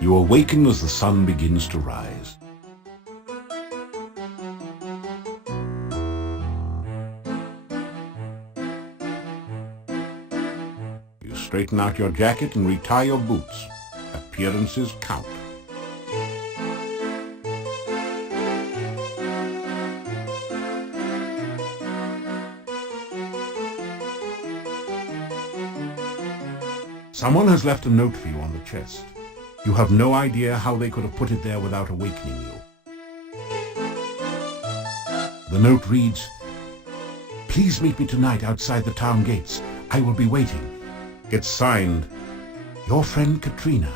You awaken as the sun begins to rise. You straighten out your jacket and retie your boots. Appearances count. Someone has left a note for you on the chest. You have no idea how they could have put it there without awakening you. The note reads, "Please meet me tonight outside the town gates. I will be waiting." It's signed, Your friend Katrina.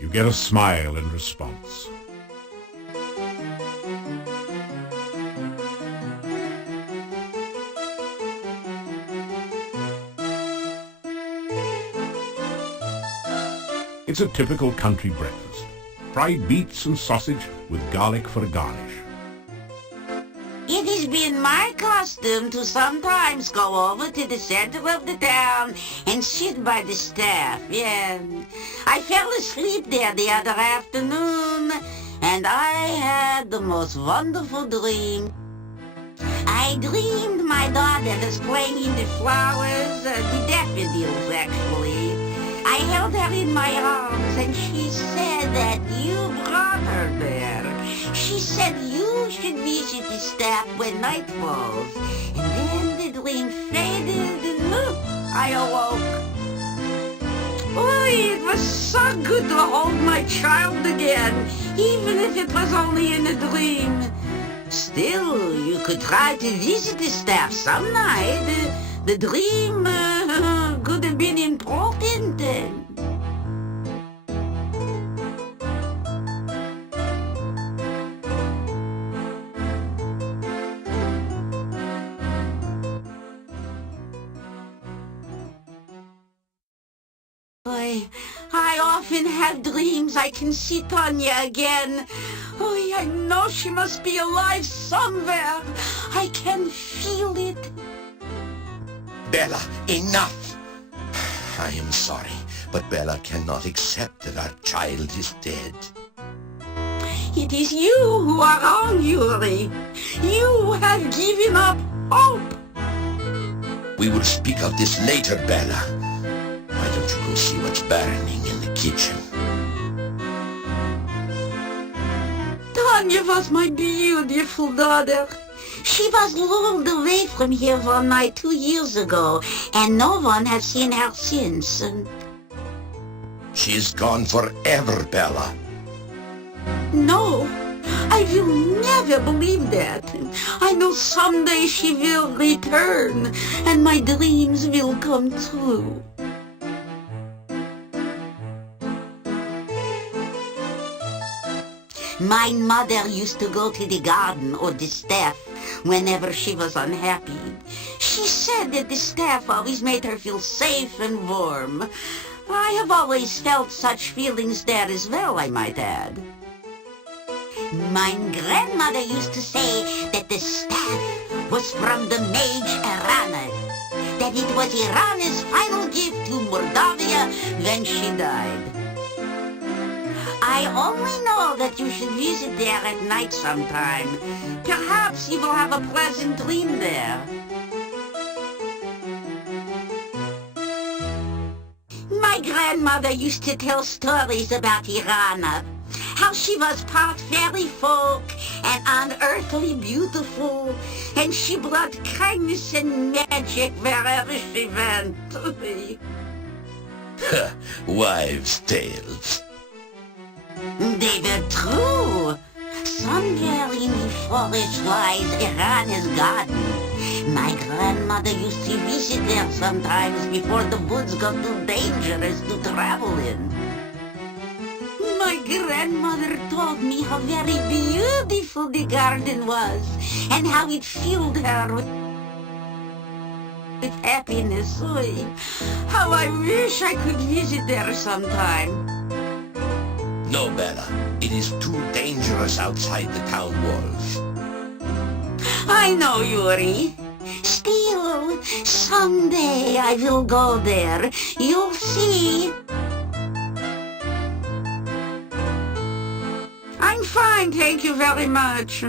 You get a smile in response. It's a typical country breakfast. Fried beets and sausage with garlic for a garnish. It has been my custom to sometimes go over to the center of the town and sit by the staff, yeah. I fell asleep there the other afternoon, and I had the most wonderful dream. I dreamed my daughter was playing in the flowers, the daffodils, actually. I held her in my arms, and she said that you brought her there. She said you should visit the staff when night falls. And then the dream faded, and I awoke. Oh, it was so good to hold my child again, even if it was only in a dream. Still, you could try to visit the staff some night. The dream could have been important then. I often have dreams I can see Tanya again. Oh, I know she must be alive somewhere. I can feel it. Bella, enough! I am sorry, but Bella cannot accept that our child is dead. It is you who are wrong, Yuri. You have given up hope. We will speak of this later, Bella. Why don't you go see what's burning in the kitchen? Tanya was my beautiful daughter. She was lured away from here one night 2 years ago, and no one has seen her since. She is gone forever, Bella. No, I will never believe that. I know someday she will return, and my dreams will come true. My mother used to go to the garden or the staff whenever she was unhappy. She said that the staff always made her feel safe and warm. I have always felt such feelings there as well, I might add. My grandmother used to say that the staff was from the mage Irana, that it was Irana's final gift to Moldavia when she died. I only know that you should visit there at night sometime. Perhaps you will have a pleasant dream there. My grandmother used to tell stories about Irana, how she was part fairy folk and unearthly beautiful, and she brought kindness and magic wherever she went. Wives' tales. They were true. Somewhere in the forest lies Irana's garden. My grandmother used to visit there sometimes before the woods got too dangerous to travel in. My grandmother told me how very beautiful the garden was and how it filled her with happiness. Oy, how I wish I could visit there sometime. No, Bella. It is too dangerous outside the town walls. I know, Yuri. Still, someday I will go there. You'll see. I'm fine, thank you very much.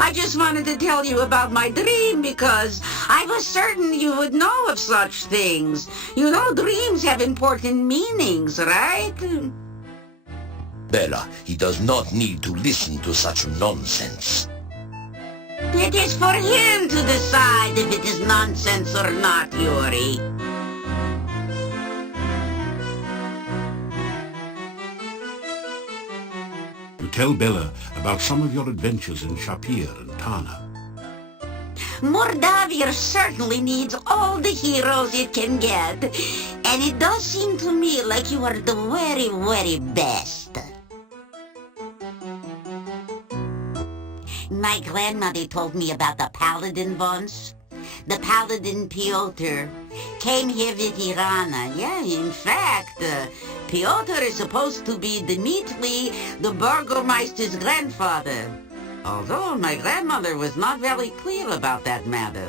I just wanted to tell you about my dream because I was certain you would know of such things. You know, dreams have important meanings, right? Bella, he does not need to listen to such nonsense. It is for him to decide if it is nonsense or not, Yuri. You tell Bella about some of your adventures in Piotyr and Tana. Mordavia certainly needs all the heroes it can get. And it does seem to me like you are the very, very best. My grandmother told me about the paladin once. The paladin Piotyr came here with Irana. Yeah, in fact, Piotyr is supposed to be Dimitri, the Burgomeister's grandfather. Although my grandmother was not very clear about that matter.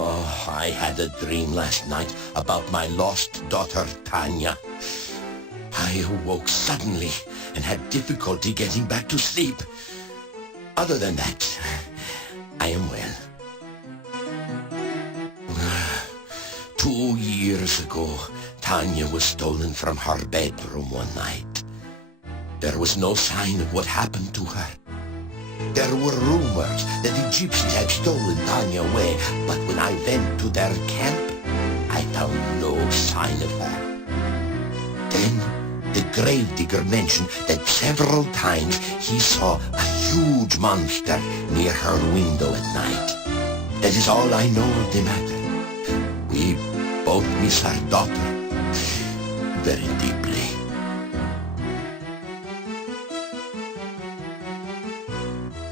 Oh, I had a dream last night about my lost daughter, Tanya. I awoke suddenly and had difficulty getting back to sleep. Other than that, I am well. 2 years ago, Tanya was stolen from her bedroom one night. There was no sign of what happened to her. There were rumors that the gypsies had stolen Tanya away, but when I went to their camp, I found no sign of her. Then the gravedigger mentioned that several times he saw a huge monster near her window at night. That is all I know of the matter. We both miss our daughter very deeply.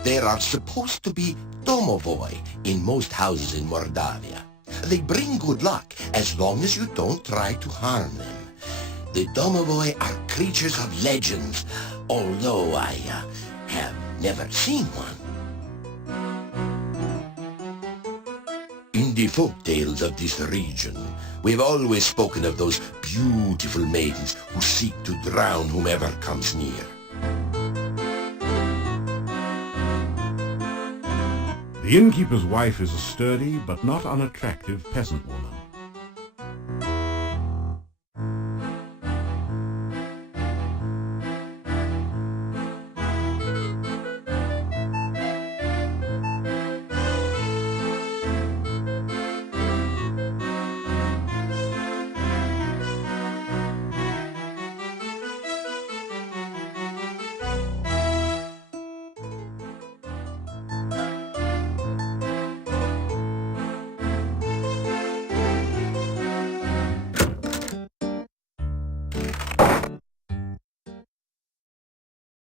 There are supposed to be domovoi in most houses in Mordavia. They bring good luck as long as you don't try to harm them. The domovoi are creatures of legends, although I have never seen one. In the folk tales of this region, we've always spoken of those beautiful maidens who seek to drown whomever comes near. The innkeeper's wife is a sturdy but not unattractive peasant woman.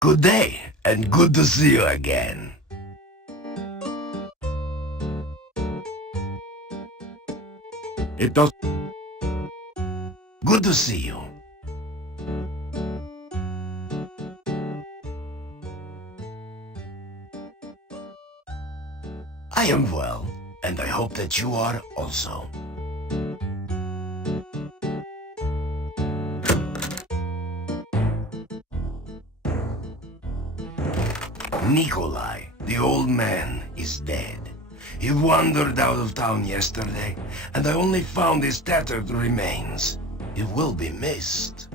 Good day, and good to see you again. It does... Good to see you. I am well, and I hope that you are also. Nikolai, the old man, is dead. He wandered out of town yesterday, and I only found his tattered remains. He will be missed.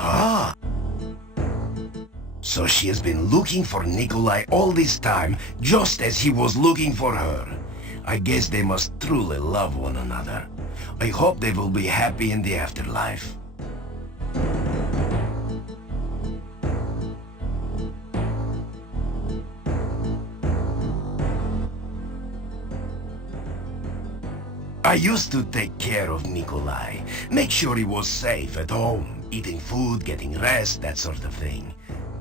Ah! So she has been looking for Nikolai all this time, just as he was looking for her. I guess they must truly love one another. I hope they will be happy in the afterlife. I used to take care of Nikolai. Make sure he was safe at home, eating food, getting rest, that sort of thing.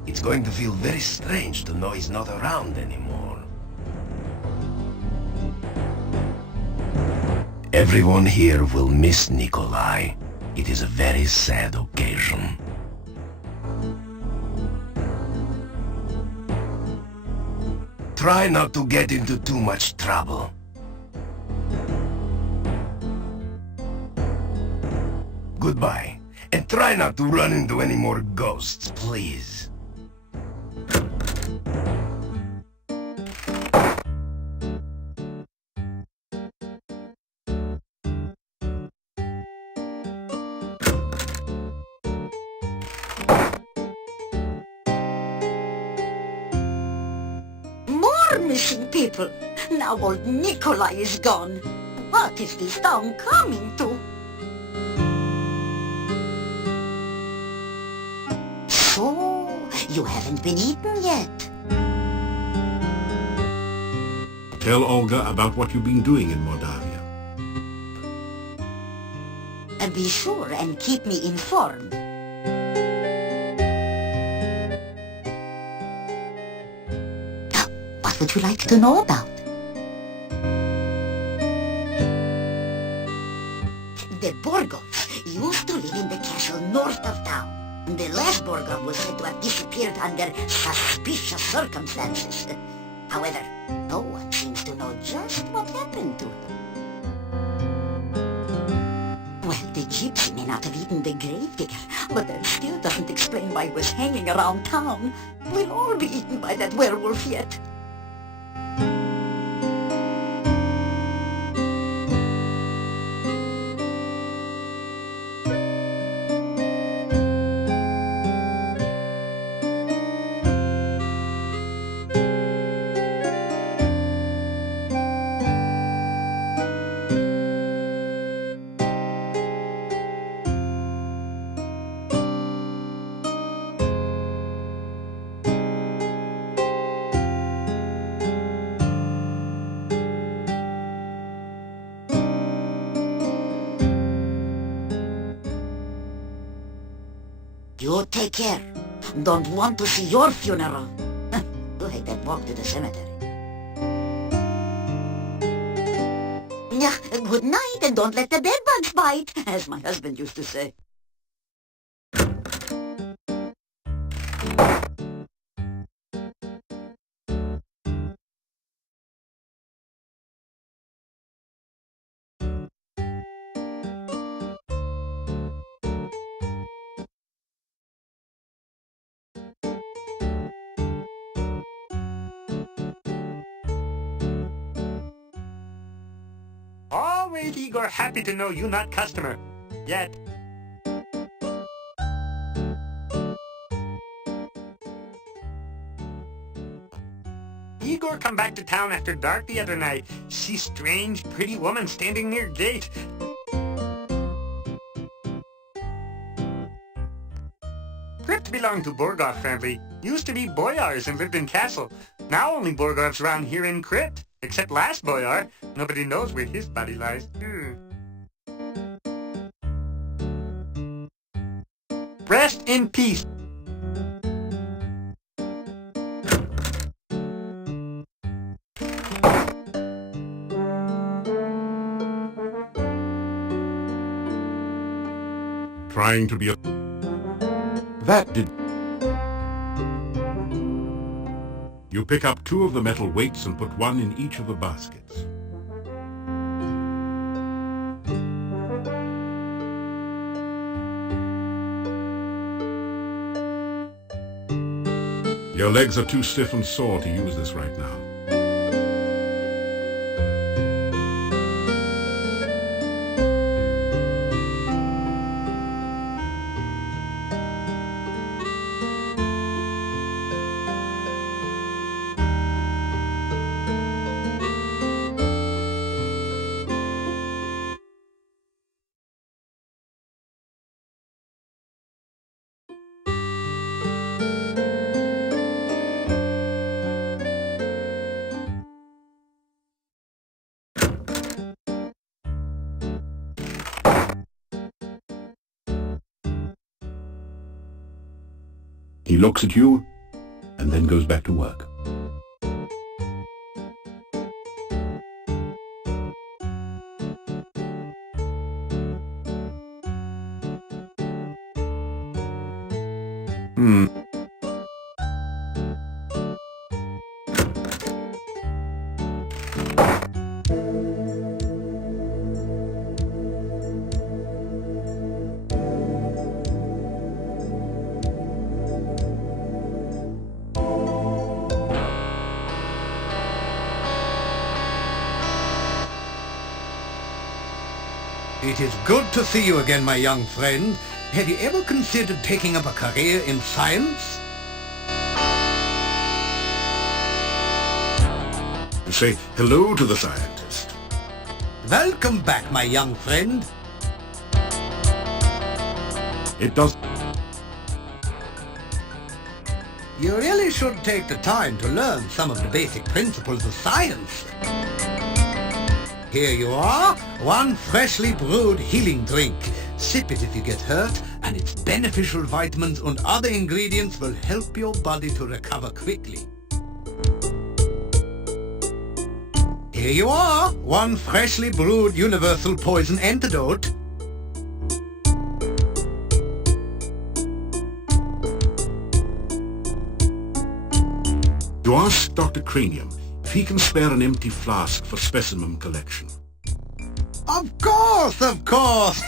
It's going to feel very strange to know he's not around anymore. Everyone here will miss Nikolai. It is a very sad occasion. Try not to get into too much trouble. Goodbye. And try not to run into any more ghosts, please. More missing people. Now old Nikolai is gone. What is this town coming to? So, you haven't been eaten yet. Tell Olga about what you've been doing in Moldavia. Be sure and keep me informed. Now, what would you like to know about? The Borgovs used to live in the castle north of town. The last Borgov was said to have disappeared under suspicious circumstances. However, no one seems to know just what happened to him. Well, the gypsy may not have eaten the gravedigger, but that still doesn't explain why he was hanging around town. We'll all be eaten by that werewolf yet. You take care. Don't want to see your funeral. You hate that walk to the cemetery. Yeah, good night, and don't let the bedbugs bite, as my husband used to say. Always Igor happy to know you not customer. Yet. Igor come back to town after dark the other night. See strange, pretty woman standing near gate. Crypt belonged to Borgov family. Used to be boyars and lived in castle. Now only Borgovs round here in crypt. Except last boyar. Nobody knows where his body lies. Rest in peace. Trying to be a... That did... You pick up 2 of the metal weights and put 1 in each of the baskets. Your legs are too stiff and sore to use this right now. He looks at you and then goes back to work. It is good to see you again, my young friend. Have you ever considered taking up a career in science? Say hello to the scientist. Welcome back, my young friend. It does... You really should take the time to learn some of the basic principles of science. Here you are, one freshly brewed healing drink. Sip it if you get hurt, and its beneficial vitamins and other ingredients will help your body to recover quickly. Here you are, one freshly brewed universal poison antidote. You ask Dr. Cranium if he can spare an empty flask for specimen collection. Of course, of course.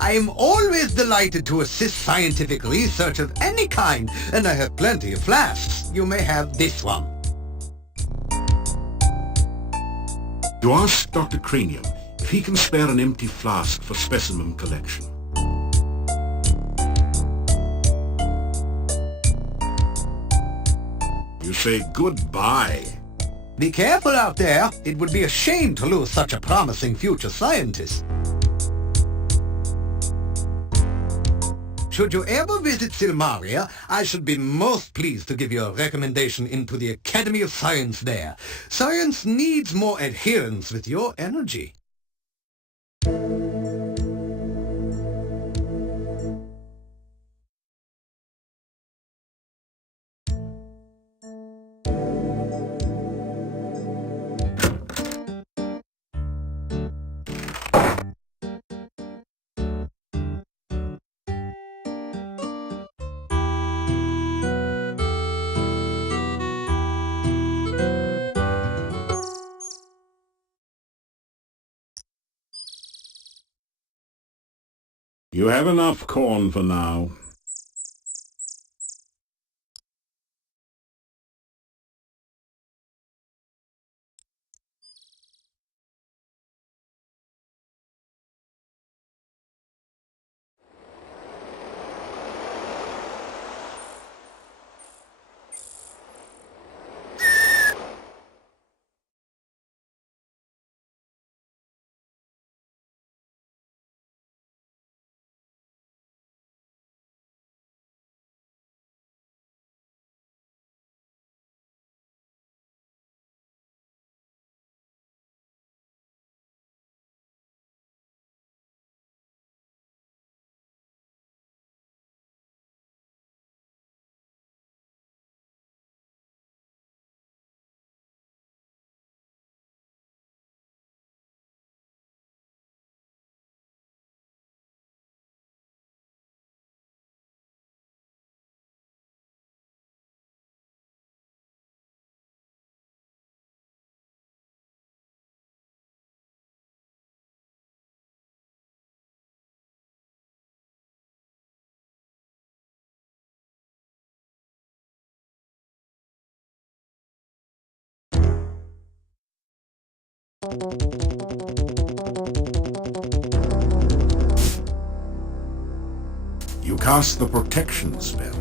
I am always delighted to assist scientific research of any kind, and I have plenty of flasks. You may have this one. You ask Dr. Cranium if he can spare an empty flask for specimen collection. You say goodbye. Be careful out there. It would be a shame to lose such a promising future scientist. Should you ever visit Silmaria, I should be most pleased to give you a recommendation into the Academy of Science there. Science needs more adherence with your energy. You have enough corn for now. You cast the protection spell.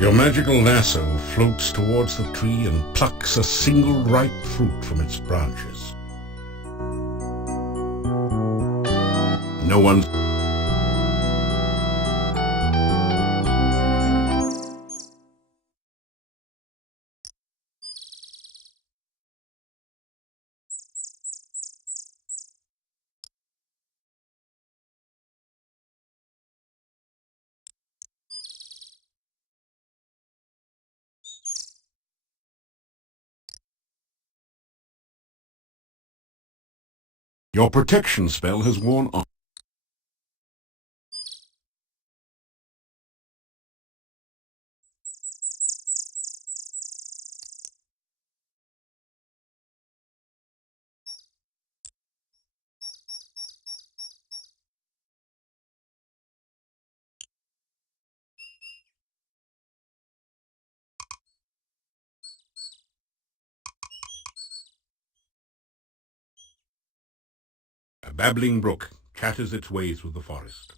Your magical lasso floats towards the tree and plucks a single ripe fruit from its branches. No one... Your protection spell has worn off. A babbling brook chatters its way through the forest.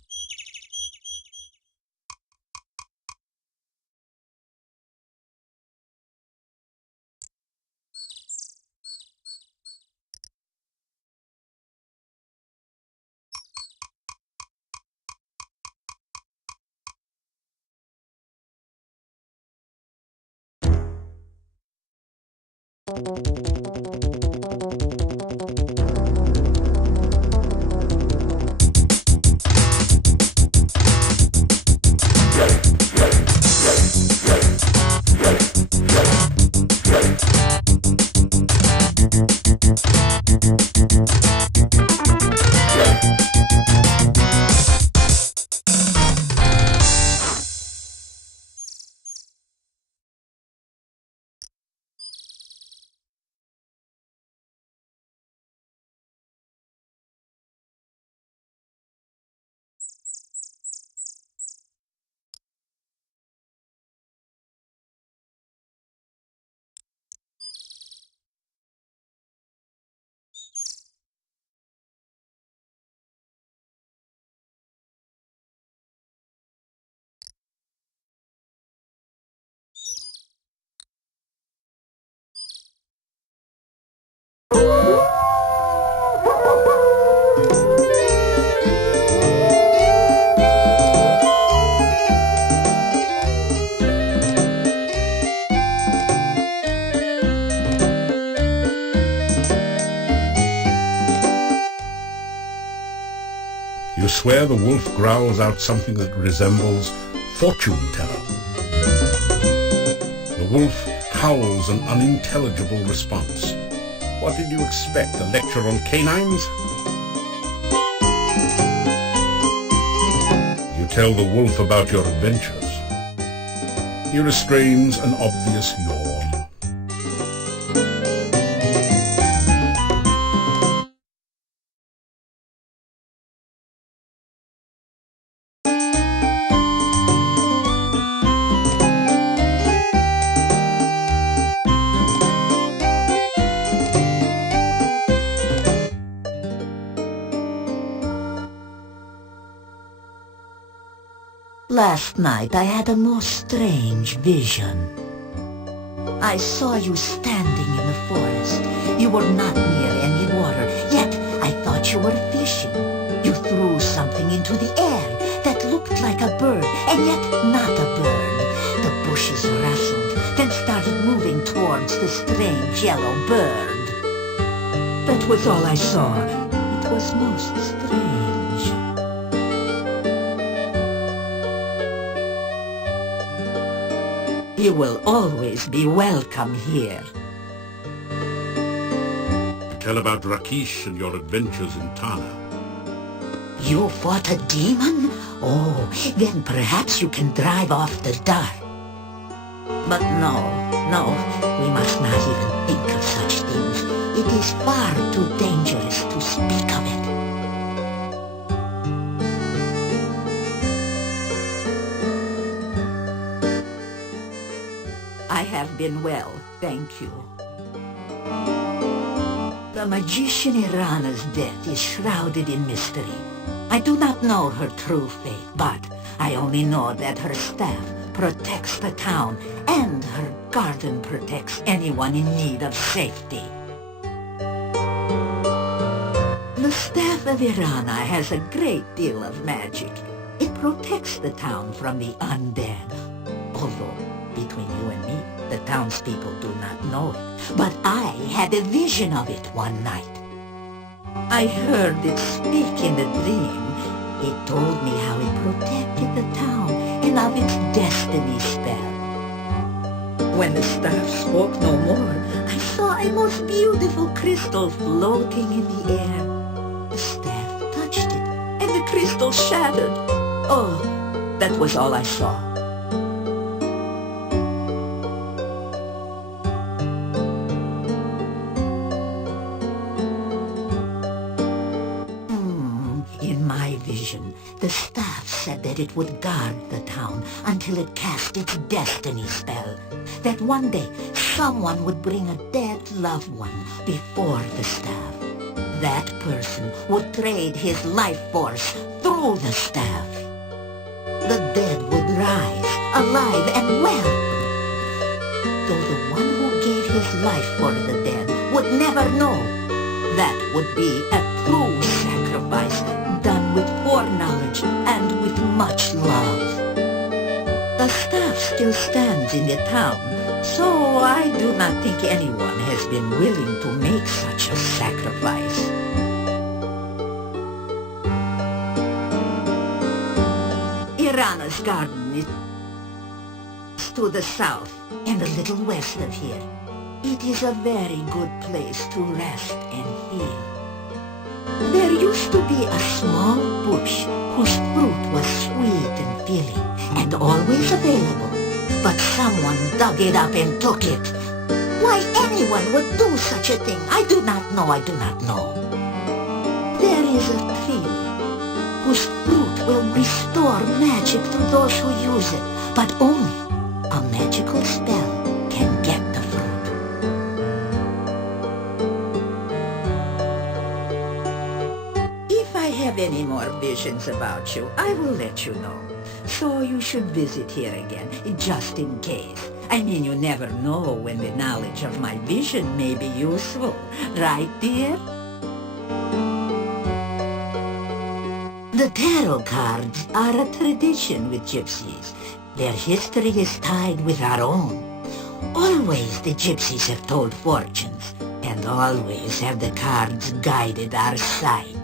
You swear the wolf growls out something that resembles fortune teller. The wolf howls an unintelligible response. What did you expect, a lecture on canines? You tell the wolf about your adventures. He restrains an obvious yawn. Last night I had a most strange vision. I saw you standing in the forest. You were not near any water, yet I thought you were fishing. You threw something into the air that looked like a bird, and yet not a bird. The bushes rustled, then started moving towards the strange yellow bird. That was all I saw. It was most strange. You will always be welcome here. Tell about Rakesh and your adventures in Tana. You fought a demon? Oh, then perhaps you can drive off the dark. But no, we must not even think of such things. It is far too dangerous to speak of it. I have been well, thank you. The magician Irana's death is shrouded in mystery. I do not know her true fate, but I only know that her staff protects the town, and her garden protects anyone in need of safety. The staff of Irana has a great deal of magic. It protects the town from the undead. Although, between you and me, the townspeople do not know it. But I had a vision of it one night. I heard it speak in a dream. It told me how it protected the town and of its destiny spell. When the staff spoke no more, I saw a most beautiful crystal floating in the air. The staff touched it, and the crystal shattered. Oh, that was all I saw. In my vision, the staff said that it would guard the town until it cast its destiny spell. That one day, someone would bring a dead loved one before the staff. That person would trade his life force through the staff. The dead would rise, alive and well. Though the one who gave his life for the dead would never know, that would be a true sacrifice done with foreknowledge and with much love. The staff still stands in the town, so I do not think anyone has been willing to make such a sacrifice. Irana's garden is to the south and a little west of here. It is a very good place to rest and heal. There used to be a small bush whose fruit was sweet and filling and always available, but someone dug it up and took it. Why anyone would do such a thing, I do not know. There is a tree whose fruit will restore magic to those who use it, but only a magical spell can get the fruit. If I have any more visions about you, I will let you know. So you should visit here again, just in case. I mean, you never know when the knowledge of my vision may be useful. Right, dear? The tarot cards are a tradition with gypsies. Their history is tied with our own. Always the gypsies have told fortunes, and always have the cards guided our sight.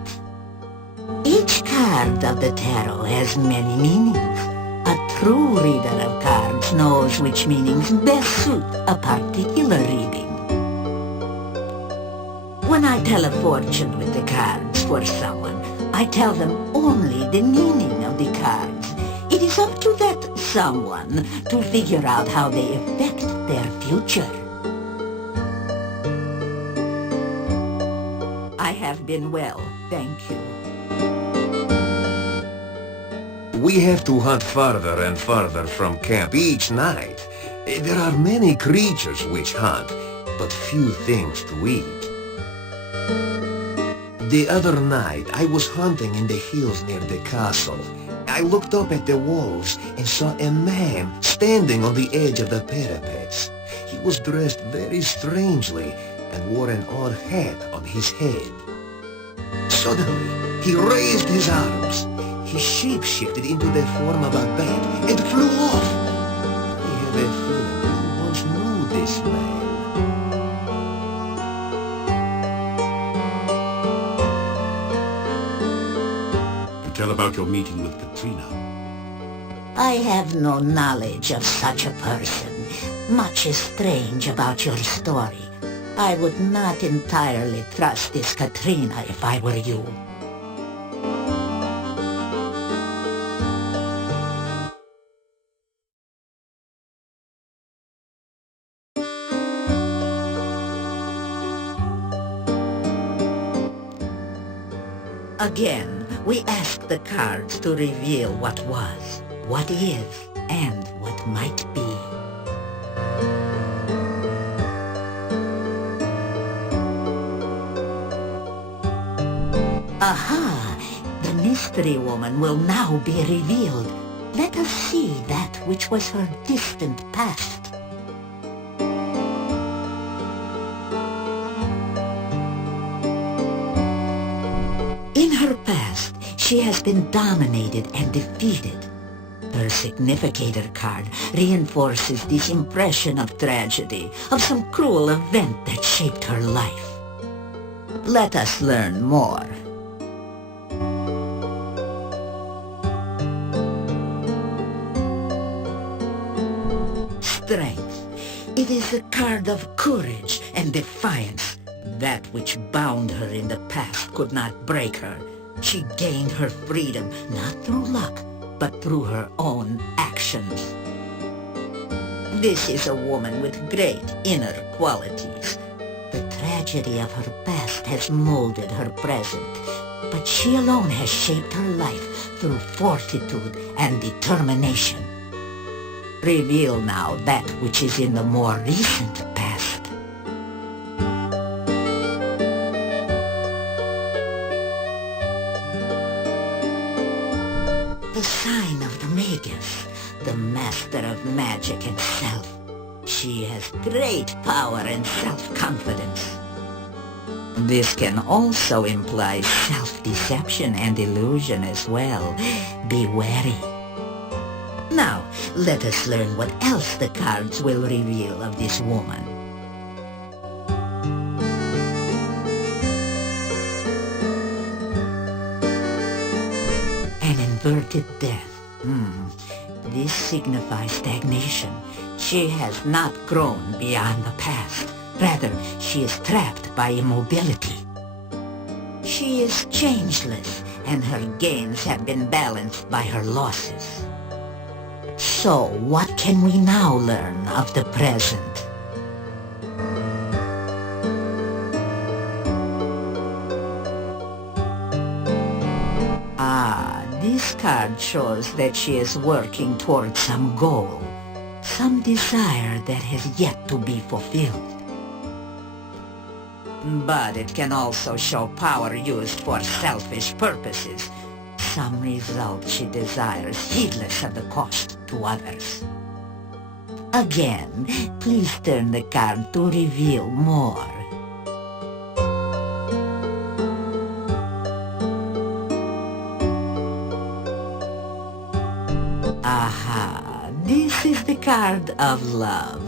Each card of the tarot has many meanings. A true reader of cards knows which meanings best suit a particular reading. When I tell a fortune with the cards for someone, I tell them only the meaning of the cards. It is up to that someone to figure out how they affect their future. I have been well, thank you. We have to hunt farther and farther from camp each night. There are many creatures which hunt, but few things to eat. The other night, I was hunting in the hills near the castle. I looked up at the walls and saw a man standing on the edge of the parapets. He was dressed very strangely and wore an odd hat on his head. Suddenly, he raised his arms. He shape-shifted into the form of a bat and flew off. I have a feeling you once knew this man. Tell about your meeting with Katrina. I have no knowledge of such a person. Much is strange about your story. I would not entirely trust this Katrina if I were you. Again, we ask the cards to reveal what was, what is, and what might be. Aha! The mystery woman will now be revealed. Let us see that which was her distant past. In her past, she has been dominated and defeated. Her significator card reinforces this impression of tragedy, of some cruel event that shaped her life. Let us learn more. Strength. It is a card of courage and defiance. That which bound her in the past could not break her. She gained her freedom not through luck, but through her own actions. This is a woman with great inner qualities. The tragedy of her past has molded her present, but she alone has shaped her life through fortitude and determination. Reveal now that which is in the more recent past. The sign of the Magus, the master of magic and self. She has great power and self-confidence. This can also imply self-deception and illusion as well. Be wary. Now, let us learn what else the cards will reveal of this woman. An inverted death. This signifies stagnation. She has not grown beyond the past. Rather, she is trapped by immobility. She is changeless, and her gains have been balanced by her losses. So, what can we now learn of the present? This card shows that she is working towards some goal, some desire that has yet to be fulfilled. But it can also show power used for selfish purposes, some result she desires heedless of the cost to others. Again, please turn the card to reveal more. This is the card of love.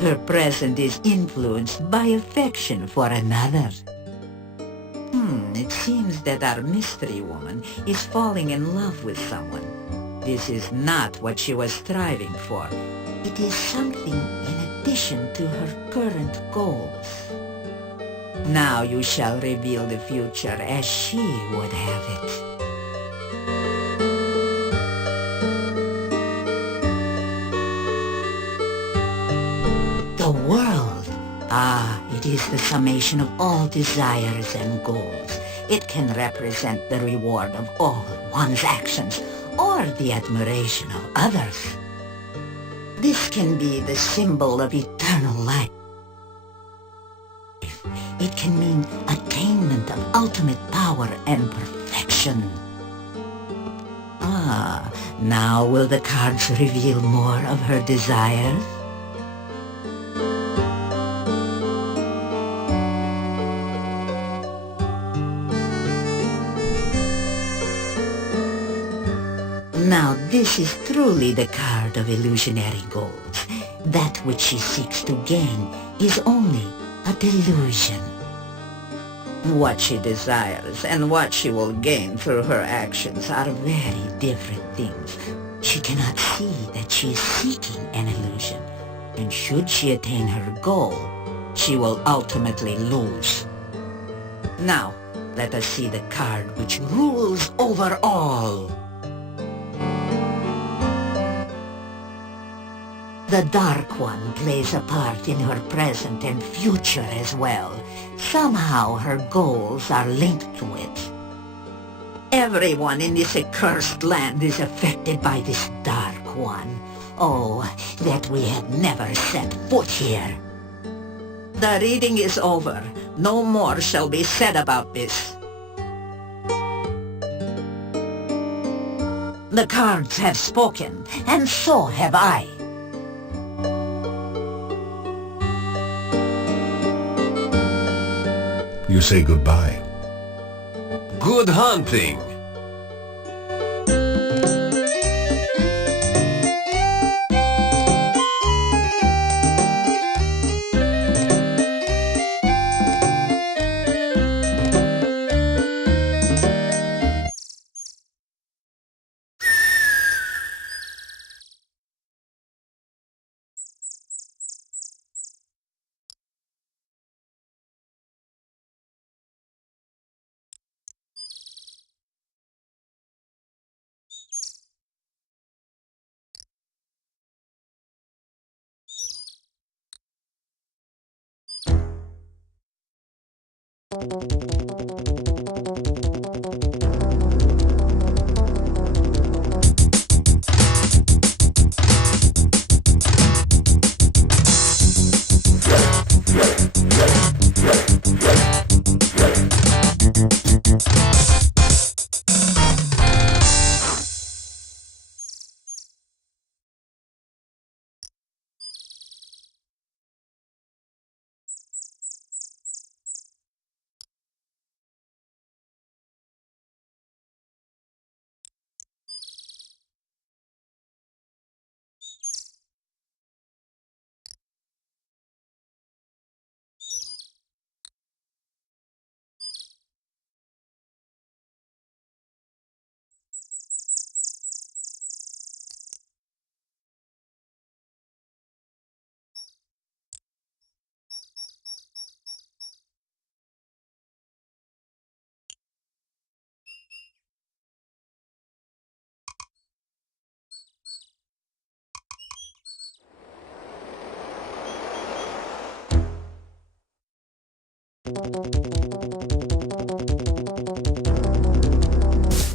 Her present is influenced by affection for another. It seems that our mystery woman is falling in love with someone. This is not what she was striving for. It is something in addition to her current goals. Now you shall reveal the future as she would have it. The world. It is the summation of all desires and goals. It can represent the reward of all one's actions or the admiration of others. This can be the symbol of eternal life. It can mean attainment of ultimate power and perfection. Now will the cards reveal more of her desires? Now this is truly the card of illusionary goals. That which she seeks to gain is only a delusion. What she desires and what she will gain through her actions are very different things. She cannot see that she is seeking an illusion, and should she attain her goal, she will ultimately lose. Now, let us see the card which rules over all. The Dark One plays a part in her present and future as well. Somehow her goals are linked to it. Everyone in this accursed land is affected by this Dark One. Oh, that we had never set foot here. The reading is over. No more shall be said about this. The cards have spoken, and so have I. You say goodbye. Good hunting!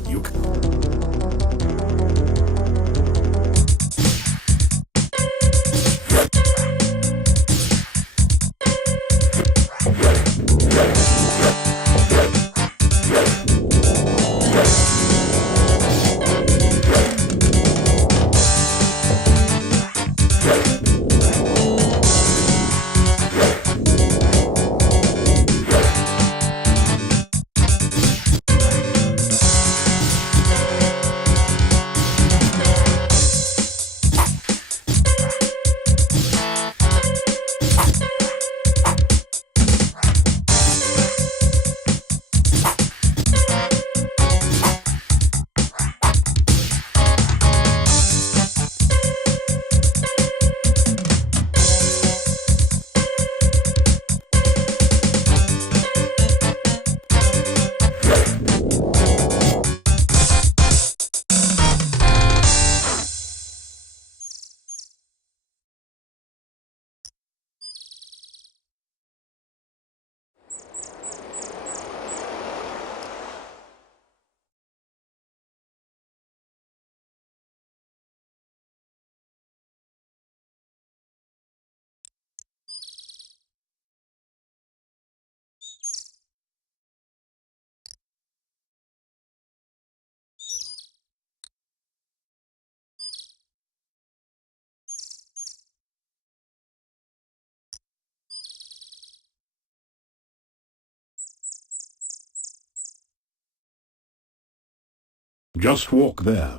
You just walk there.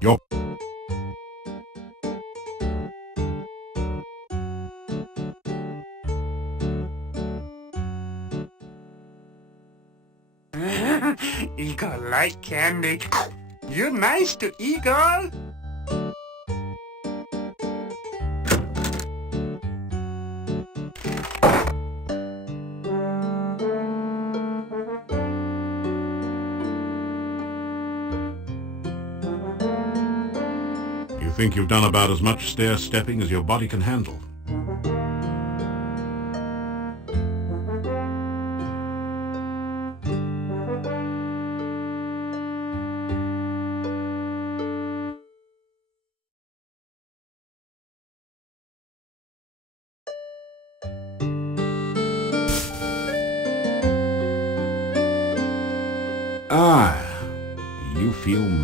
Your Eagle like candy. You're nice to Eagle. You think you've done about as much stair-stepping as your body can handle.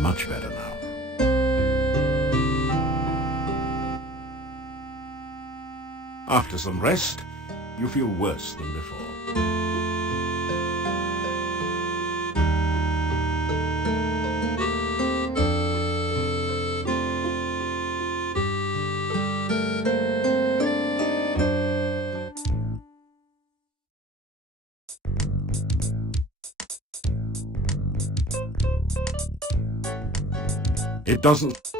much better now. After some rest, you feel worse than before. It doesn't...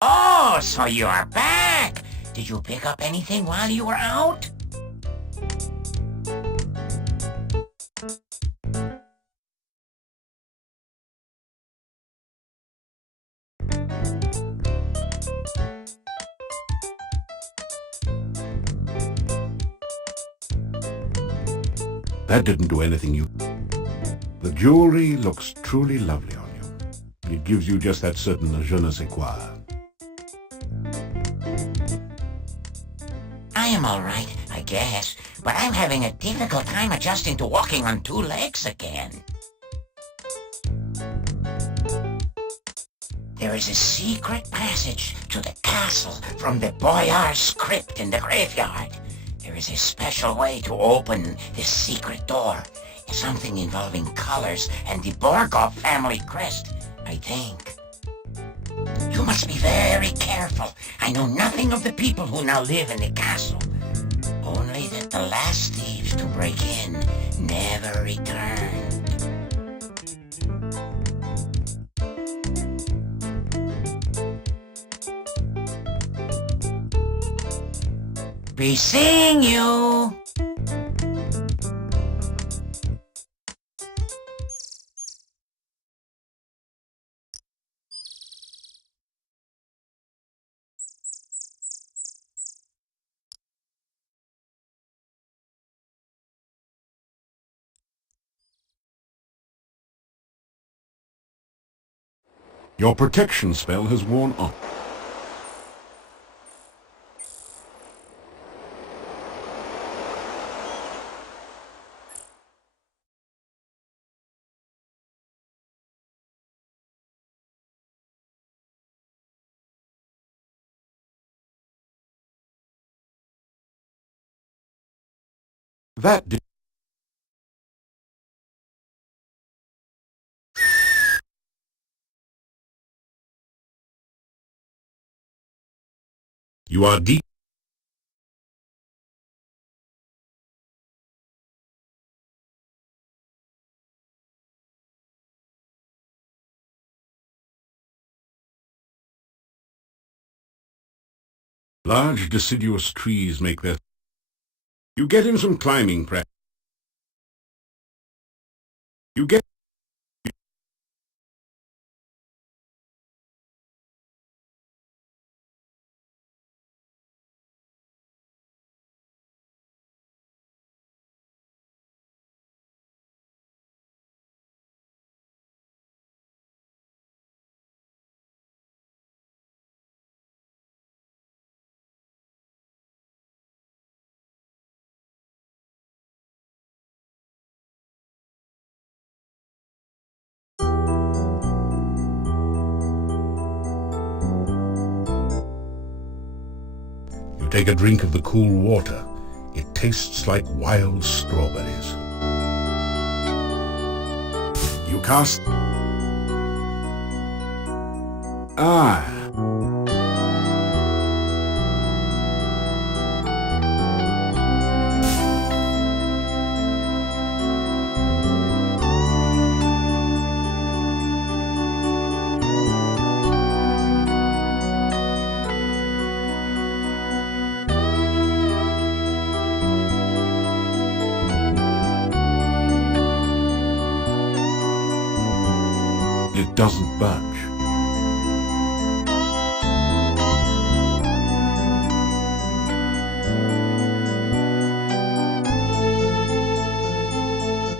Oh, so you're back! Did you pick up anything while you were out? That didn't do anything you... The jewelry looks truly lovely on you. It gives you just that certain je ne sais quoi. I am all right, I guess, but I'm having a difficult time adjusting to walking on two legs again. There is a secret passage to the castle from the Boyar's crypt in the graveyard. There is a special way to open this secret door. Something involving colors and the Borgov family crest, I think. You must be very careful. I know nothing of the people who now live in the castle. Only that the last thieves to break in never returned. Be seeing you! Your protection spell has worn off. That did... You are deep. Large deciduous trees make their... You get in some climbing practice. You get... You take a drink of the cool water. It tastes like wild strawberries. You cast... Ah. It doesn't budge.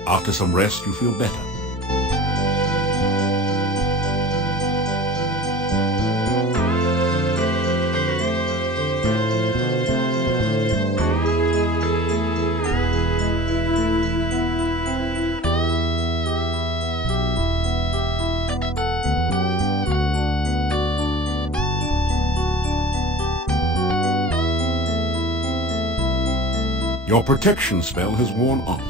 After some rest, you feel better. Your protection spell has worn off.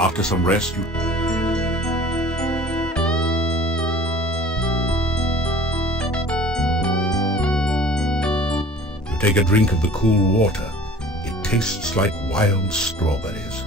After some rest, you take a drink of the cool water. It tastes like wild strawberries.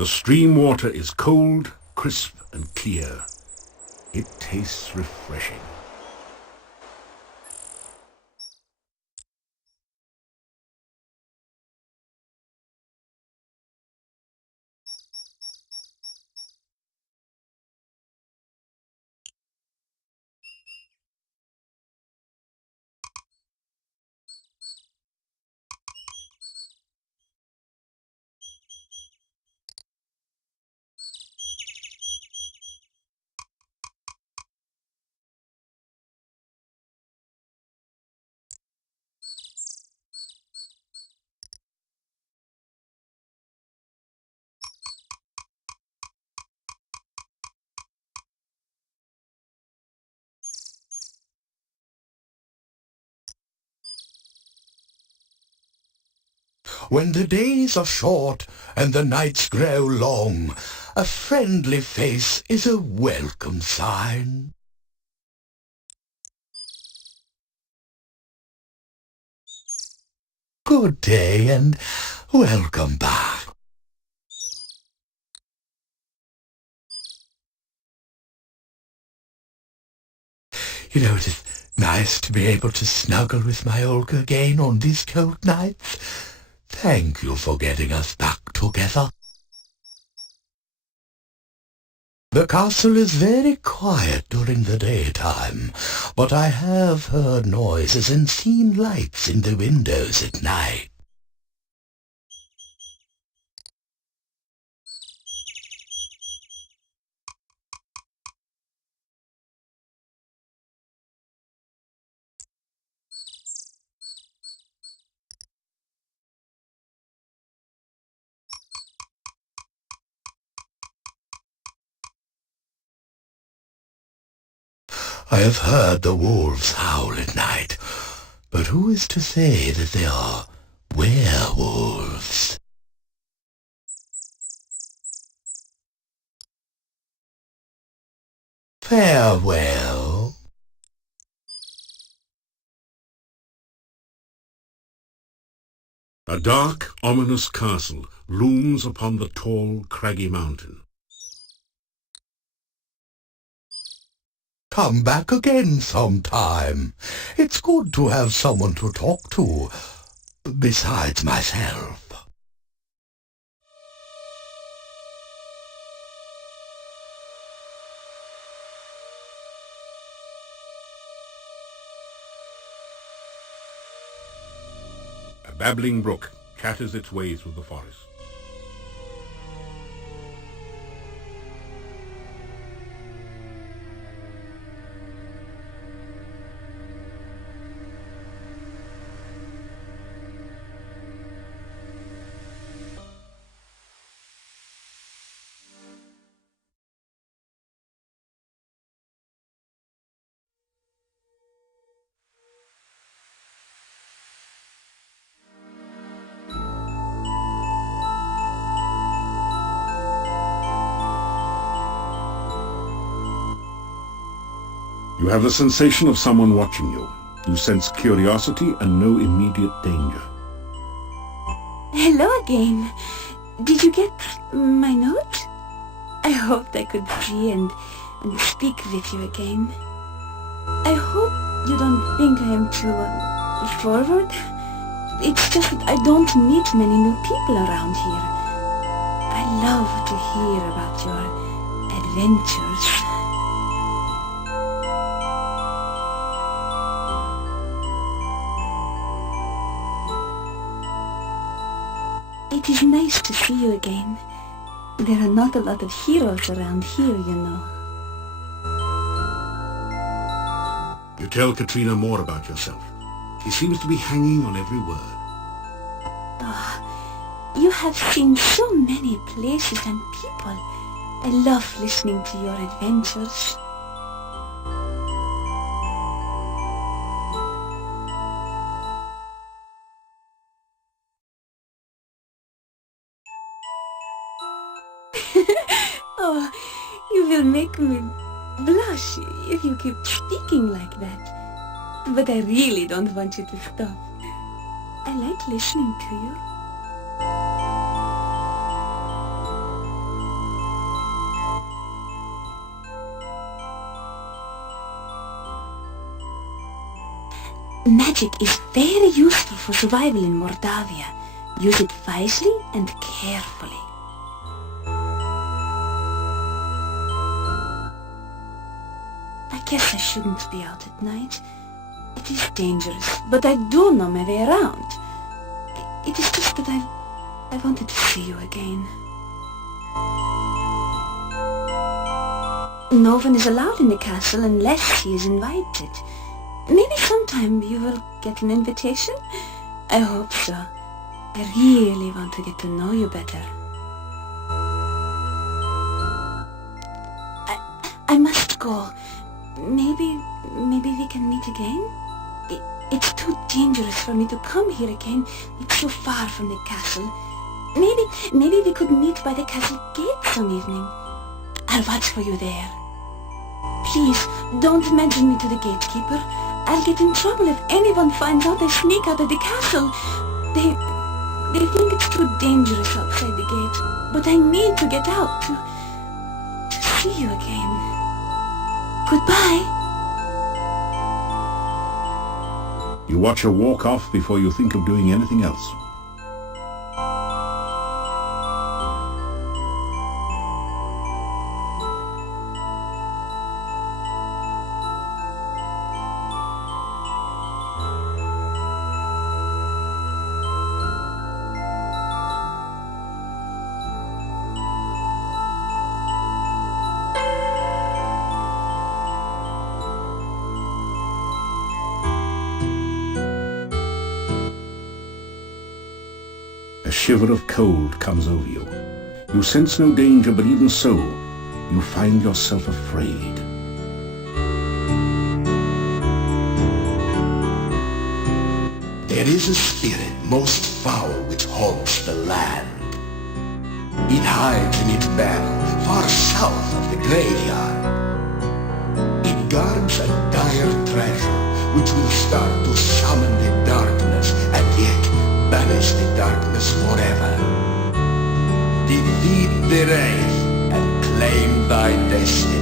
The stream water is cold, crisp, and clear. It tastes refreshing. When the days are short and the nights grow long, a friendly face is a welcome sign. Good day and welcome back. You know, it is nice to be able to snuggle with my Olga again on these cold nights. Thank you for getting us back together. The castle is very quiet during the daytime, but I have heard noises and seen lights in the windows at night. I have heard the wolves howl at night, but who is to say that they are werewolves? Farewell. A dark, ominous castle looms upon the tall, craggy mountain. Come back again sometime. It's good to have someone to talk to, besides myself. A babbling brook chatters its way through the forest. You have the sensation of someone watching you. You sense curiosity and no immediate danger. Hello again. Did you get my note? I hoped I could see and speak with you again. I hope you don't think I am too forward. It's just that I don't meet many new people around here. I love to hear about your adventures. It is nice to see you again. There are not a lot of heroes around here, you know. You tell Katrina more about yourself. She seems to be hanging on every word. Oh, you have seen so many places and people. I love listening to your adventures. Oh, you will make me blush if you keep speaking like that. But I really don't want you to stop. I like listening to you. Magic is very useful for survival in Mordavia. Use it wisely and carefully. I guess I shouldn't be out at night. It is dangerous, but I do know my way around. It is just that I wanted to see you again. No one is allowed in the castle unless he is invited. Maybe sometime you will get an invitation? I hope so. I really want to get to know you better. I must go. Maybe we can meet again? It's too dangerous for me to come here again. It's so far from the castle. Maybe we could meet by the castle gate some evening. I'll watch for you there. Please, don't mention me to the gatekeeper. I'll get in trouble if anyone finds out I sneak out of the castle. They think it's too dangerous outside the gate. But I need to get out to see you again. Goodbye. You watch her walk off before you think of doing anything else. A shiver of cold comes over you. You sense no danger, but even so, you find yourself afraid. There is a spirit most foul which haunts the land. It hides in its barrel far south of the graveyard. It guards a dire treasure which will start to summon the darkness and yet banish the darkness forever. Defeat the wraith and claim thy destiny.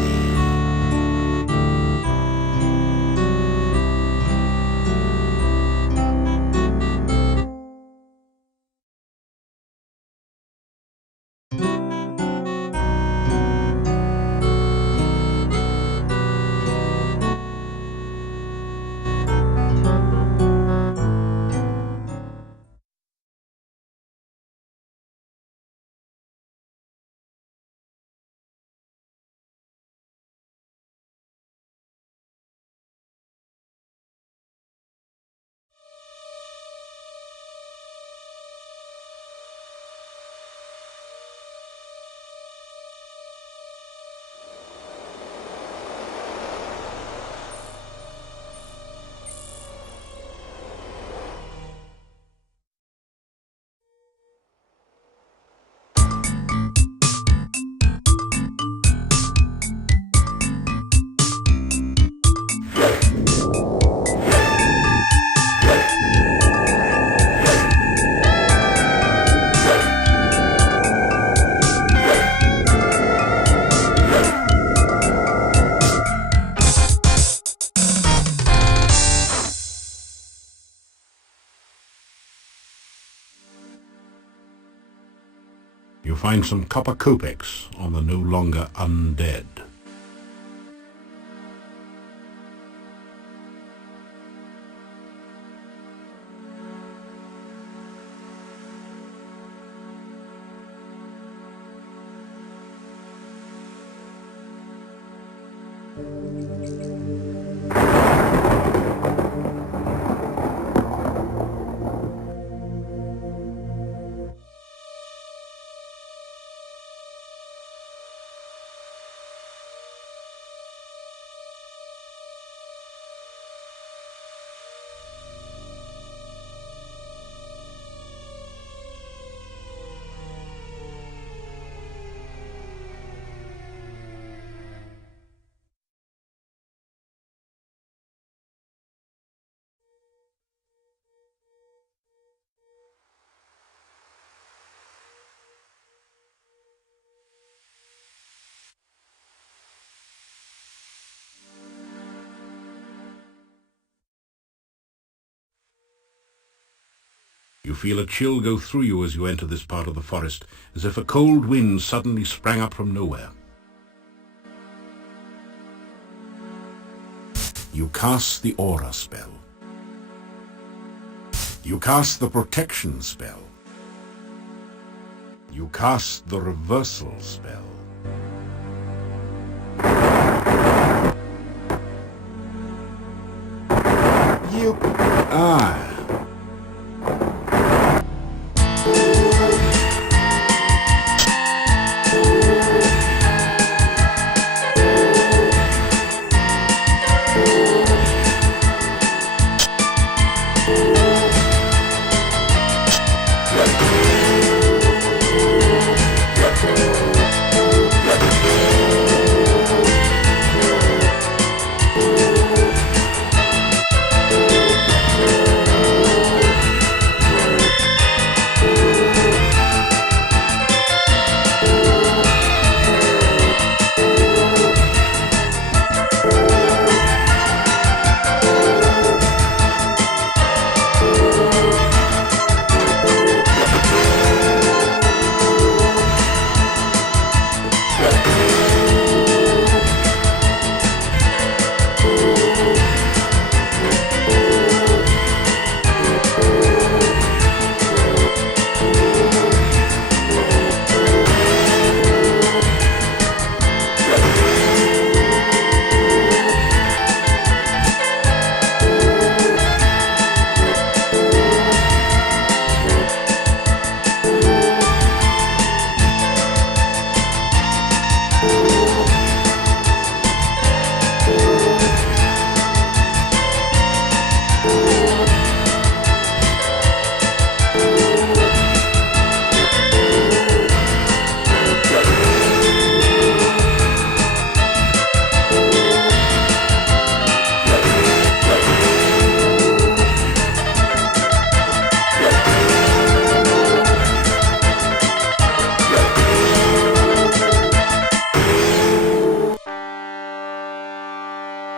You find some copper kopecks on the no longer undead. You feel a chill go through you as you enter this part of the forest, as if a cold wind suddenly sprang up from nowhere. You cast the aura spell. You cast the protection spell. You cast the reversal spell.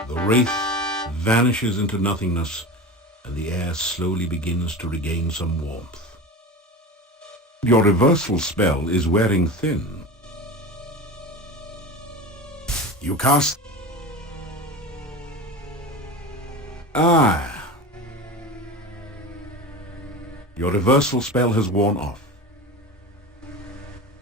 The wraith vanishes into nothingness, and the air slowly begins to regain some warmth. Your reversal spell is wearing thin. You cast... Ah! Your reversal spell has worn off.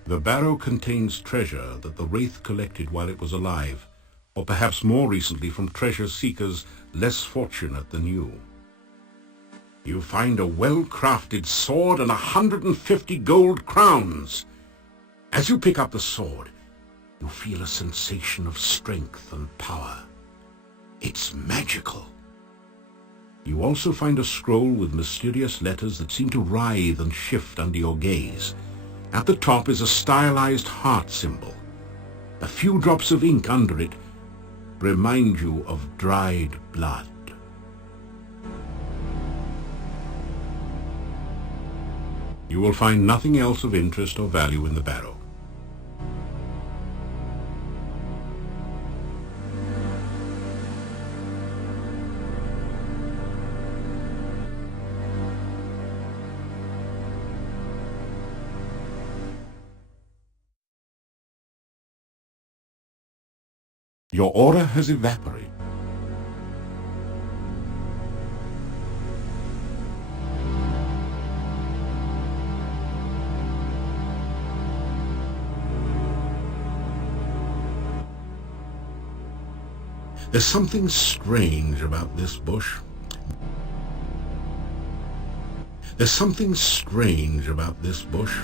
The barrow contains treasure that the wraith collected while it was alive, or perhaps more recently from treasure seekers less fortunate than you. You find a well-crafted sword and 150 gold crowns. As you pick up the sword, you feel a sensation of strength and power. It's magical. You also find a scroll with mysterious letters that seem to writhe and shift under your gaze. At the top is a stylized heart symbol. A few drops of ink under it remind you of dried blood. You will find nothing else of interest or value in the barrow. Your aura has evaporated. There's something strange about this bush. There's something strange about this bush.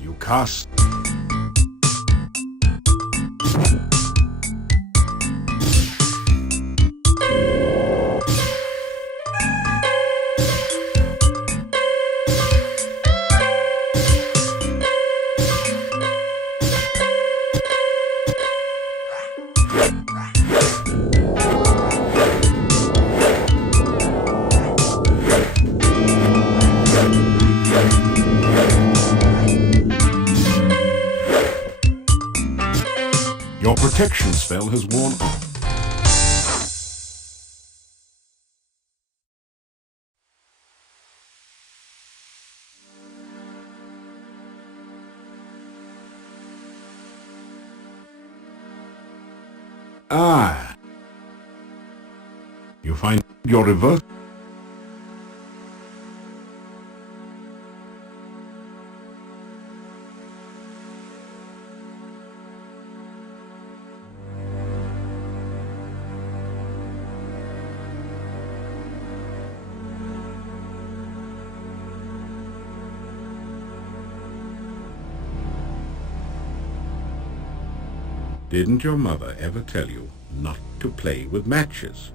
You cast... Your protection spell has worn off. Ah! You find your reverse... Didn't your mother ever tell you not to play with matches?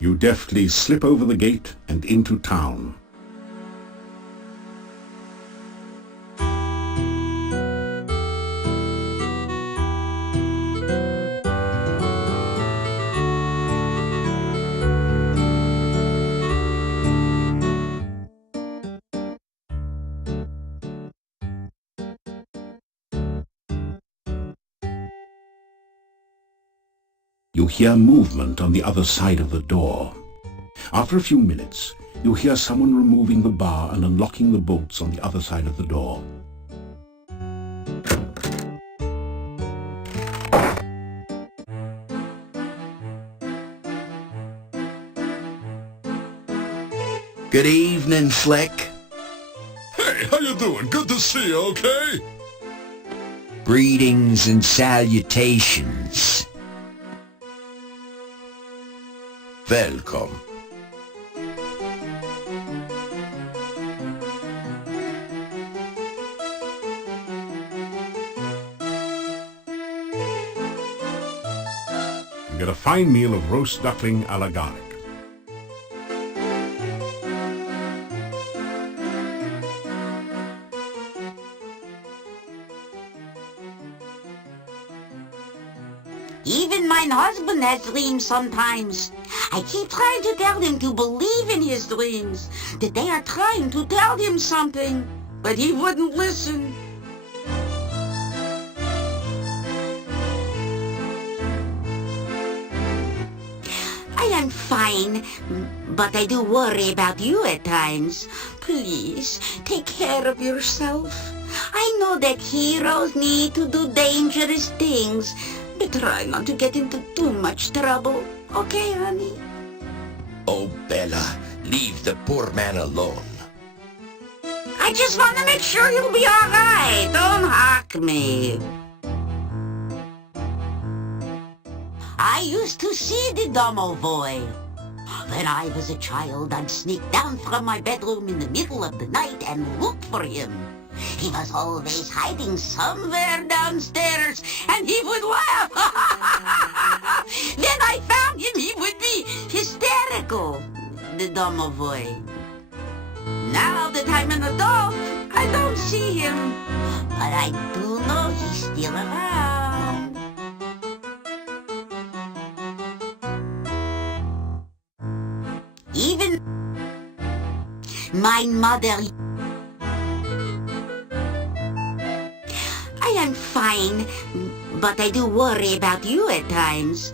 You deftly slip over the gate and into town. You hear movement on the other side of the door. After a few minutes, you hear someone removing the bar and unlocking the bolts on the other side of the door. Good evening, Slick. Hey, how you doing? Good to see you, okay? Greetings and salutations. Welcome. You get a fine meal of roast duckling a la garlic. Even mine husband has dreams sometimes. I keep trying to tell him to believe in his dreams, that they are trying to tell him something, but he wouldn't listen. I am fine, but I do worry about you at times. Please, take care of yourself. I know that heroes need to do dangerous things, but try not to get into too much trouble. Okay, honey? Oh, Bella, leave the poor man alone. I just want to make sure you'll be all right. Don't hawk me. I used to see the domovoy. When I was a child, I'd sneak down from my bedroom in the middle of the night and look for him. He was always hiding somewhere downstairs, and he would laugh. When I found him, he would be hysterical, the domovoy. Now that I'm an adult, I don't see him. But I do know he's still around. Even my mother... I am fine, but I do worry about you at times.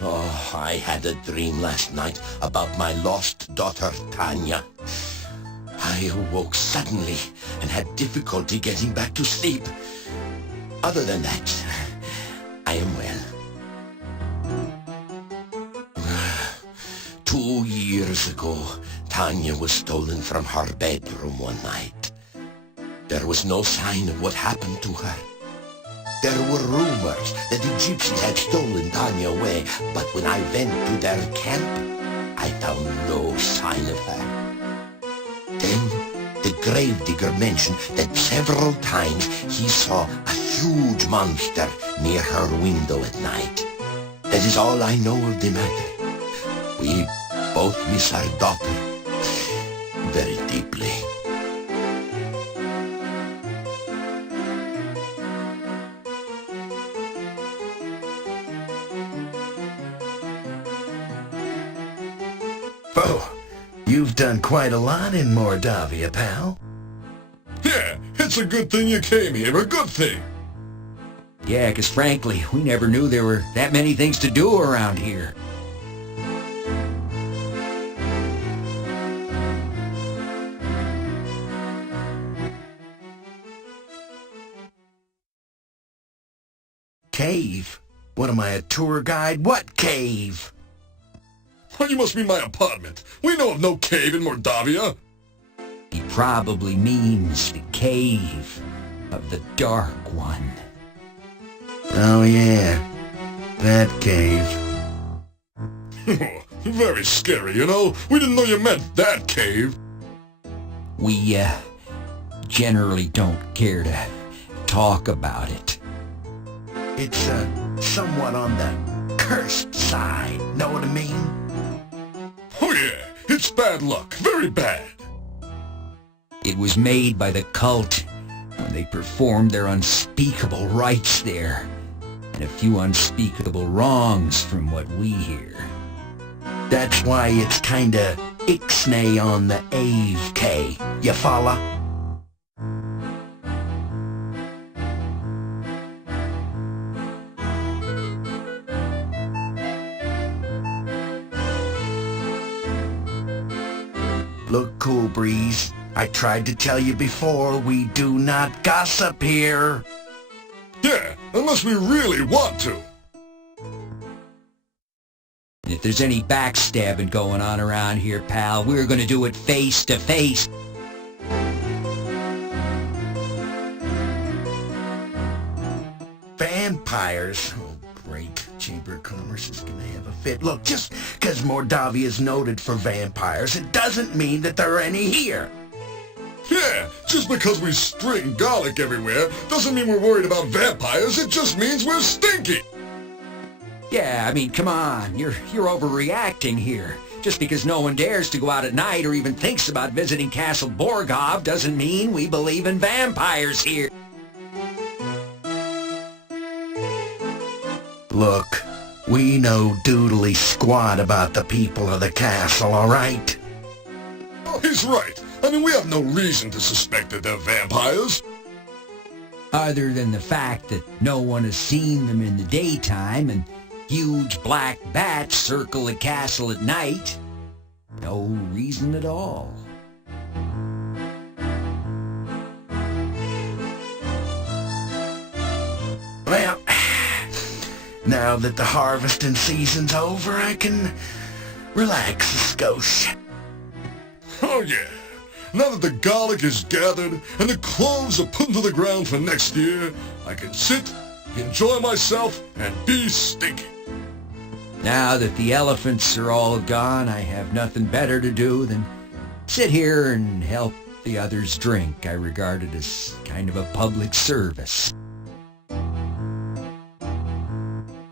Oh, I had a dream last night about my lost daughter, Tanya. I awoke suddenly and had difficulty getting back to sleep. Other than that, I am well. 2 years ago, Tanya was stolen from her bedroom one night. There was no sign of what happened to her. There were rumors that the gypsy had stolen Tanya away, but when I went to their camp, I found no sign of her. Then the gravedigger mentioned that several times he saw a huge monster near her window at night. That is all I know of the matter. We both miss our daughter very deeply. Oh, you've done quite a lot in Mordavia, pal. Yeah, it's It's a good thing you came here, a good thing. Yeah, 'cause frankly, we never knew there were that many things to do around here. Cave? What am I, a tour guide? What cave? Oh, you must mean my apartment. We know of no cave in Mordavia. He probably means the cave of the Dark One. Oh yeah, that cave. Very scary, you know? We didn't know you meant that cave. We, generally don't care to talk about it. It's, somewhat on the cursed side, know what I mean? Oh yeah, it's bad luck, very bad. It was made by the cult when they performed their unspeakable rites there, and a few unspeakable wrongs from what we hear. That's why it's kinda ixnay on the Ave K. You follow? Look cool, Breeze. I tried to tell you before, we do not gossip here. Yeah, unless we really want to. And if there's any backstabbing going on around here, pal, we're gonna do it face to face. Vampires? Oh, great. Chamber of Commerce is gonna have a fit. Look, just 'cause Mordavia is noted for vampires, it doesn't mean that there are any here. Yeah, just because we string garlic everywhere doesn't mean we're worried about vampires. It just means we're stinky. Yeah, I mean, come on, you're overreacting here. Just because no one dares to go out at night or even thinks about visiting Castle Borgov doesn't mean we believe in vampires here. Look, we know doodly squat about the people of the castle, all right? Oh, he's right. I mean, we have no reason to suspect that they're vampires. Other than the fact that no one has seen them in the daytime and huge black bats circle the castle at night. No reason at all. Well, now that the harvesting season's over, I can relax a skosh. Oh yeah. Now that the garlic is gathered and the cloves are put into the ground for next year, I can sit, enjoy myself, and be stinky. Now that the elephants are all gone, I have nothing better to do than sit here and help the others drink. I regard it as kind of a public service.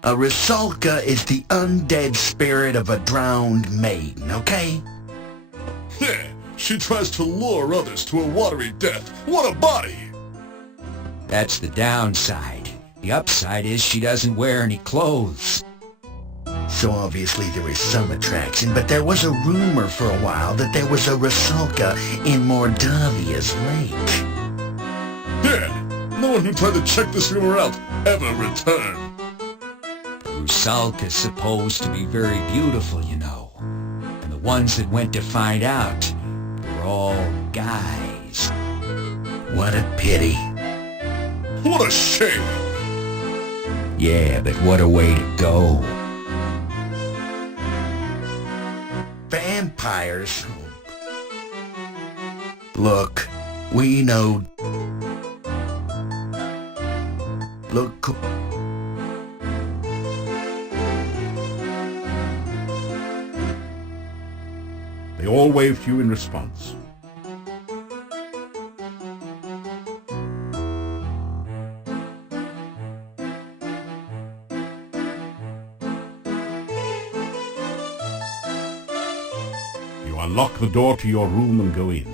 A Rusalka is the undead spirit of a drowned maiden, okay? Yeah, she tries to lure others to a watery death. What a body! That's the downside. The upside is she doesn't wear any clothes. So obviously there is some attraction, but there was a rumor for a while that there was a Rusalka in Mordavia's lake. Yeah, no one who tried to check this rumor out ever returned. Rusalka's supposed to be very beautiful, you know. And the ones that went to find out were all guys. What a pity. What a shame. Yeah, but what a way to go. Vampires? Look, we know... Look... They all waved to you in response. You unlock the door to your room and go in.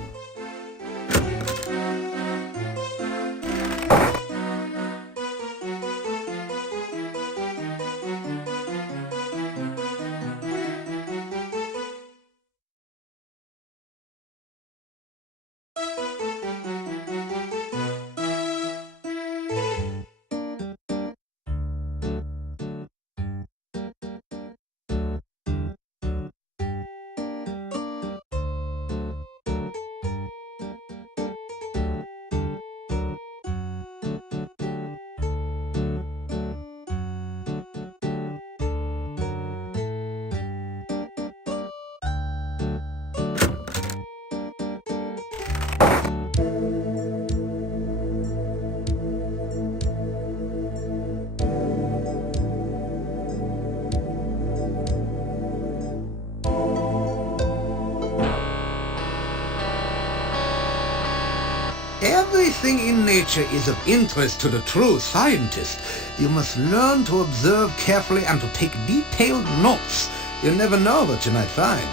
everything in nature is of interest to the true scientist, you must learn to observe carefully and to take detailed notes. You never know what you might find.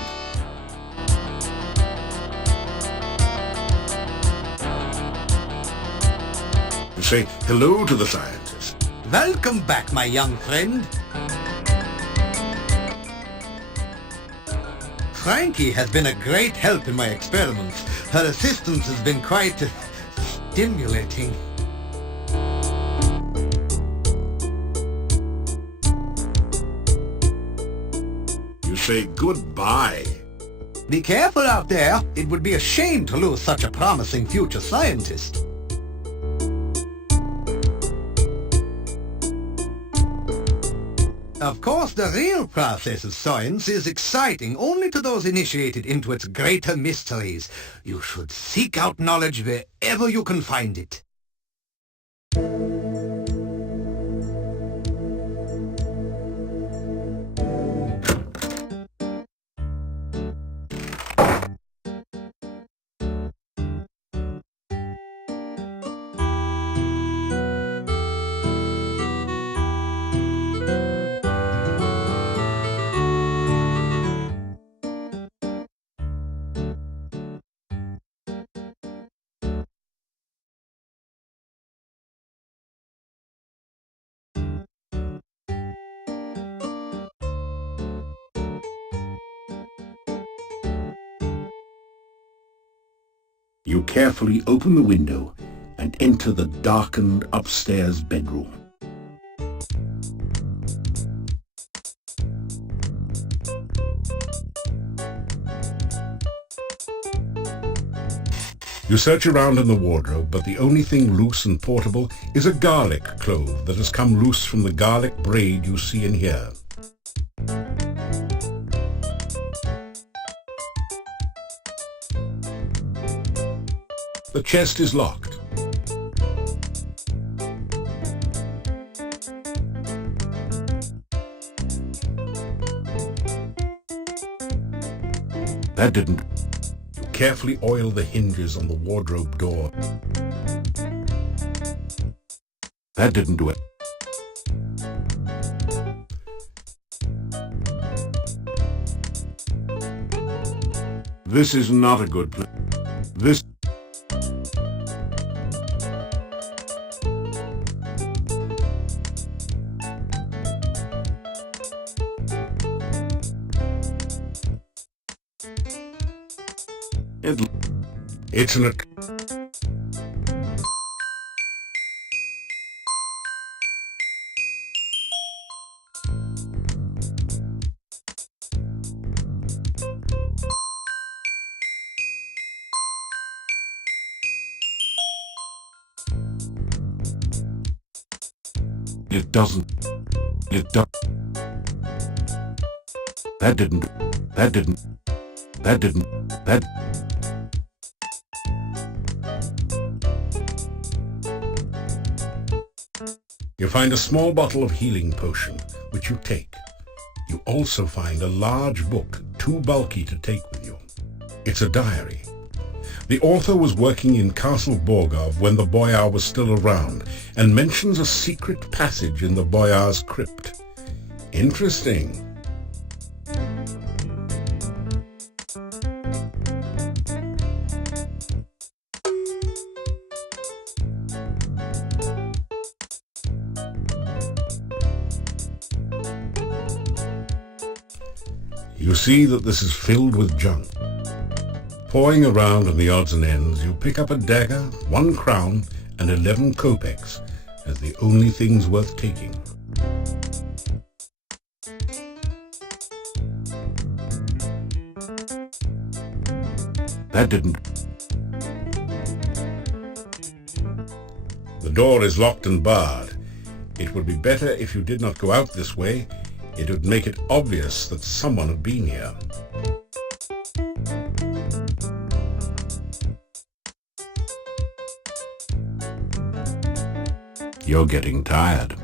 You say hello to the scientist. Welcome back, my young friend. Frankie has been a great help in my experiments. Her assistance has been quite stimulating. You say goodbye. Be careful out there. It would be a shame to lose such a promising future scientist. Of course, the real process of science is exciting only to those initiated into its greater mysteries. You should seek out knowledge wherever you can find it. You carefully open the window and enter the darkened upstairs bedroom. You search around in the wardrobe, but the only thing loose and portable is a garlic clove that has come loose from the garlic braid you see in here. The chest is locked. That didn't. You carefully oil the hinges on the wardrobe door. That didn't do it. This is not a good place. This. It's an... It doesn't... It does... That didn't... That didn't... That didn't... That... You find a small bottle of healing potion, which you take. You also find a large book, too bulky to take with you. It's a diary. The author was working in Castle Borgov when the Boyar was still around, and mentions a secret passage in the Boyar's crypt. Interesting. You see that this is filled with junk. Pawing around in the odds and ends, you pick up a dagger, 1 crown, and 11 kopecks as the only things worth taking. That didn't... The door is locked and barred. It would be better if you did not go out this way. It would make it obvious that someone had been here. You're getting tired.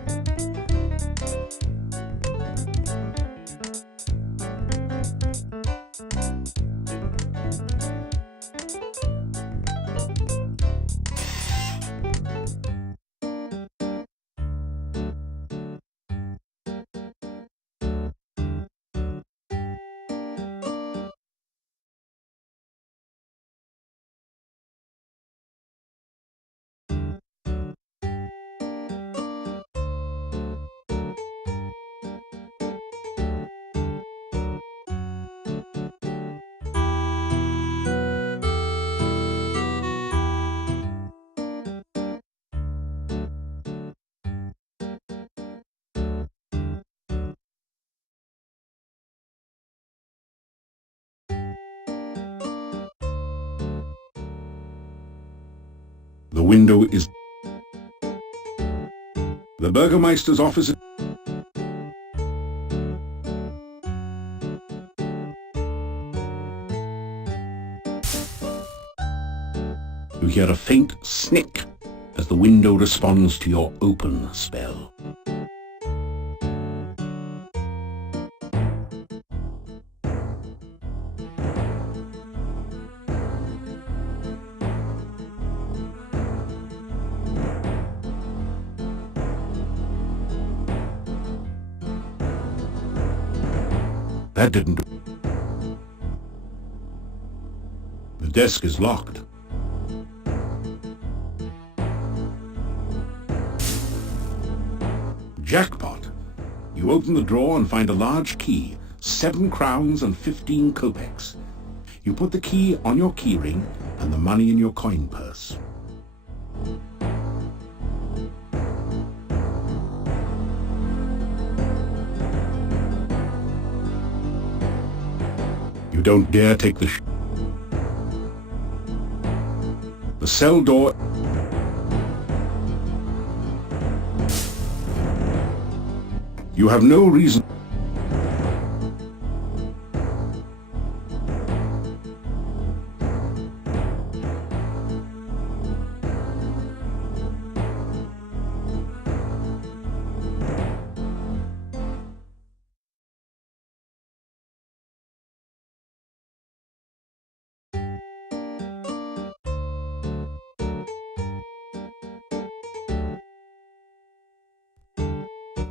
The window is... The Burgermeister's office... You hear a faint snick as the window responds to your open spell. That didn't do. The desk is locked. Jackpot! You open the drawer and find a large key, 7 crowns and 15 kopecks. You put the key on your keyring and the money in your coin purse. You don't dare take the cell door. You have no reason.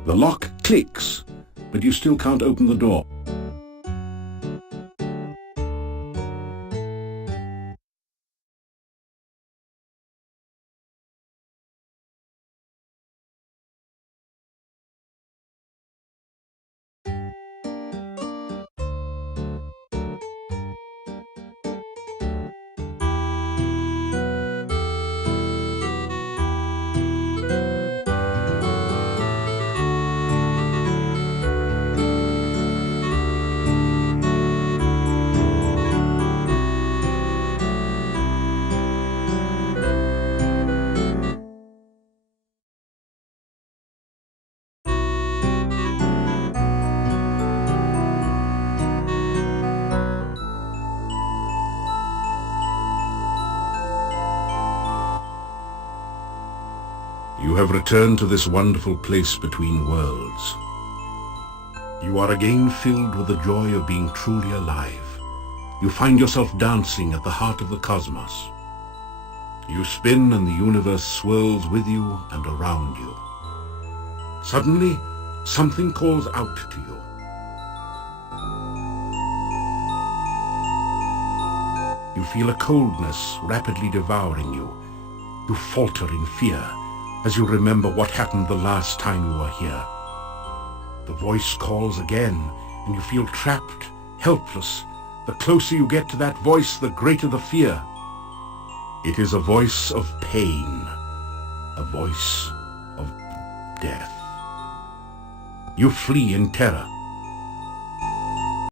The lock clicks, but you still can't open the door. You have returned to this wonderful place between worlds. You are again filled with the joy of being truly alive. You find yourself dancing at the heart of the cosmos. You spin and the universe swirls with you and around you. Suddenly, something calls out to you. You feel a coldness rapidly devouring you. You falter in fear as you remember what happened the last time you were here. The voice calls again, and you feel trapped, helpless. The closer you get to that voice, the greater the fear. It is a voice of pain, a voice of death. You flee in terror.